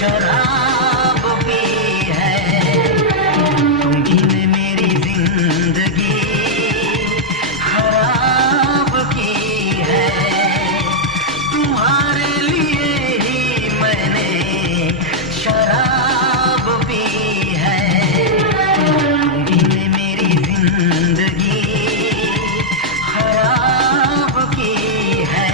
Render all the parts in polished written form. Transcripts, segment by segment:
शराब पी है, तुम्ही ने मेरी जिंदगी खराब की है। तुम्हारे लिए ही मैंने शराब पी है, तुम्ही ने मेरी जिंदगी खराब की है।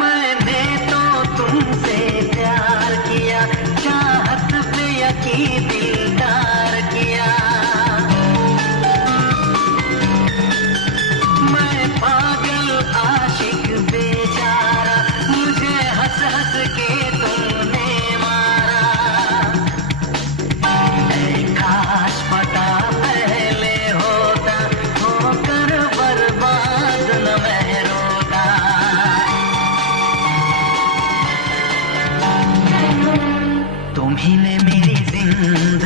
मैंने तो तुमसे प्यार किया, चाहत पे यकीन दिलदार किया। मैं पागल आशिक बेचारा, मुझे हंस हंस के तुमने मारा। ऐ काश पता पहले होता, होकर बर्बाद न मैं रोता। तुम्ही ने मेरी जिंदगी